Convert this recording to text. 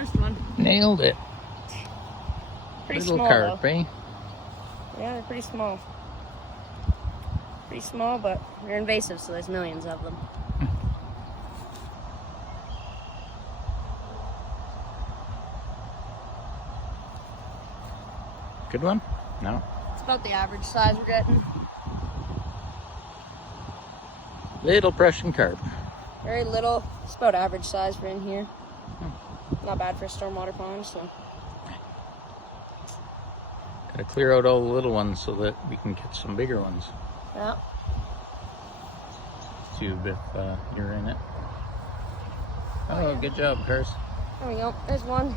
First one. Nailed it. Pretty Little small, carp, though. eh? Yeah, they're pretty small. Pretty small, but they're invasive, so there's millions of them. Good one? No. It's about the average size we're getting. Little Prussian carp. Very little. It's about average size for in here. Not bad for a stormwater pond, so. Gotta clear out all the little ones so that we can catch some bigger ones. Yeah. Tube if you're in it. Oh, good job, Cars. There we go. There's one.